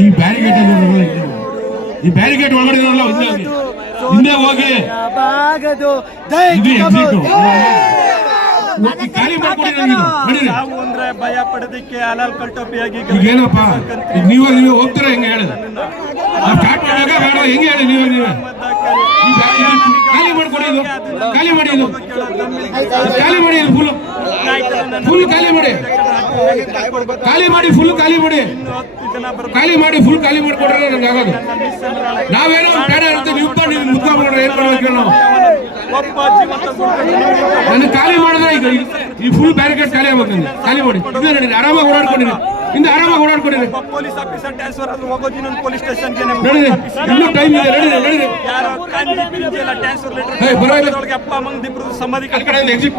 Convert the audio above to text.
ಈ ಬ್ಯಾರಿಗೇಟ್ ಈ ಬ್ಯಾರಿಗೇಟ್ ಒಳಗಡೆ ಇರೋಲ್ಲ ಹಿಂದೆ ಹೋಗಿ. ಹಿಂದೆ ಹೋಗಿ ಅಂದ್ರೆ ಭಯ ಪಡೋದಕ್ಕೆ ಅಲಾಲ್ ಕಲ್ಟೋಪಿಯಾಗಿ ಈಗ ಏನಪ್ಪ? ಈಗ ನೀವೇ ನೀವೇ ಹೋಗ್ತೀರಾ? ಹೆಂಗೆ ಹೇಳಿ ಸ್ಟಾರ್ಟ್ ಮಾಡುವಾಗ ಬೇಡ. ಹೆಂಗೆ ಹೇಳಿ ನೀವೇ? ನೀವೇ ಖಾಲಿ ಮಾಡ್ಕೊಡಿ ಇದು. ಖಾಲಿ ಮಾಡಿ ಇದು. ಖಾಲಿ ಮಾಡಿ ಇದು. ಫುಲ್. ಫುಲ್ ಖಾಲಿ ಮಾಡಿ. ಖಾಲಿ ಮಾಡಿ ಫುಲ್ ಖಾಲಿ ಮಾಡಿ. ಖಾಲಿ ಮಾಡಿ ಫುಲ್ ಖಾಲಿ ಮಾಡಿಕೊಡ್ರೆ ನಂಗೆ ಆಗೋದು. ನಾವೇನೋ ಬೇಡ ಇರುತ್ತೆ ನೀವು ನೀವು ಮುದ್ಕೊಂಡ್ಬಿಡ್ರೆ ಏನ್ ಮಾಡ್ಬೇಕು ನಾವು ನನಗೆ ಖಾಲಿ ಮಾಡಿದ್ರೆ ಈಗ ಈ- ಫುಲ್ ಬ್ಯಾರಿಕೇಡ್ ಖಾಲಿ ಆಗ್ಬೇಕು ಖಾಲಿ ಮಾಡಿ. ಇದೇ ನಡೀರಿ ಆರಾಮಾಗಿ ಓಡಾಡ್ಕೊಂಡಿರಿ ಇಂದ ಆರಾಮಾಗಿ ಓಡಾಡ್ಕೊಂಡಿರಿ ಪೊಲೀಸ್ ಆಫೀಸರ್ ಟ್ರಾನ್ಸ್ಫರ್ ಆದ್ರೆ ಹೋಗೋದು ಇನ್ನೊಂದು ಪೊಲೀಸ್ ಸ್ಟೇಷನ್ಗೆ ನಡೀರಿ. ಇನ್ನೂ ಟೈಮ್ ಇದೆ. ನಡೀರಿ ನಡೀರಿ. ಯಾರೋ ಕಾಂಜಿ ಪಿಂಜಿ ಎಲ್ಲ ಟ್ರಾನ್ಸ್ಫರ್ ಏ, ಬರೋ. ಲೆಟರ್ ಅಪ್ಪ ಅಮ್ಮ ಇಬ್ರು ಸಮಾಧಿ ಕಡೆ ಎಕ್ಸಿಟ್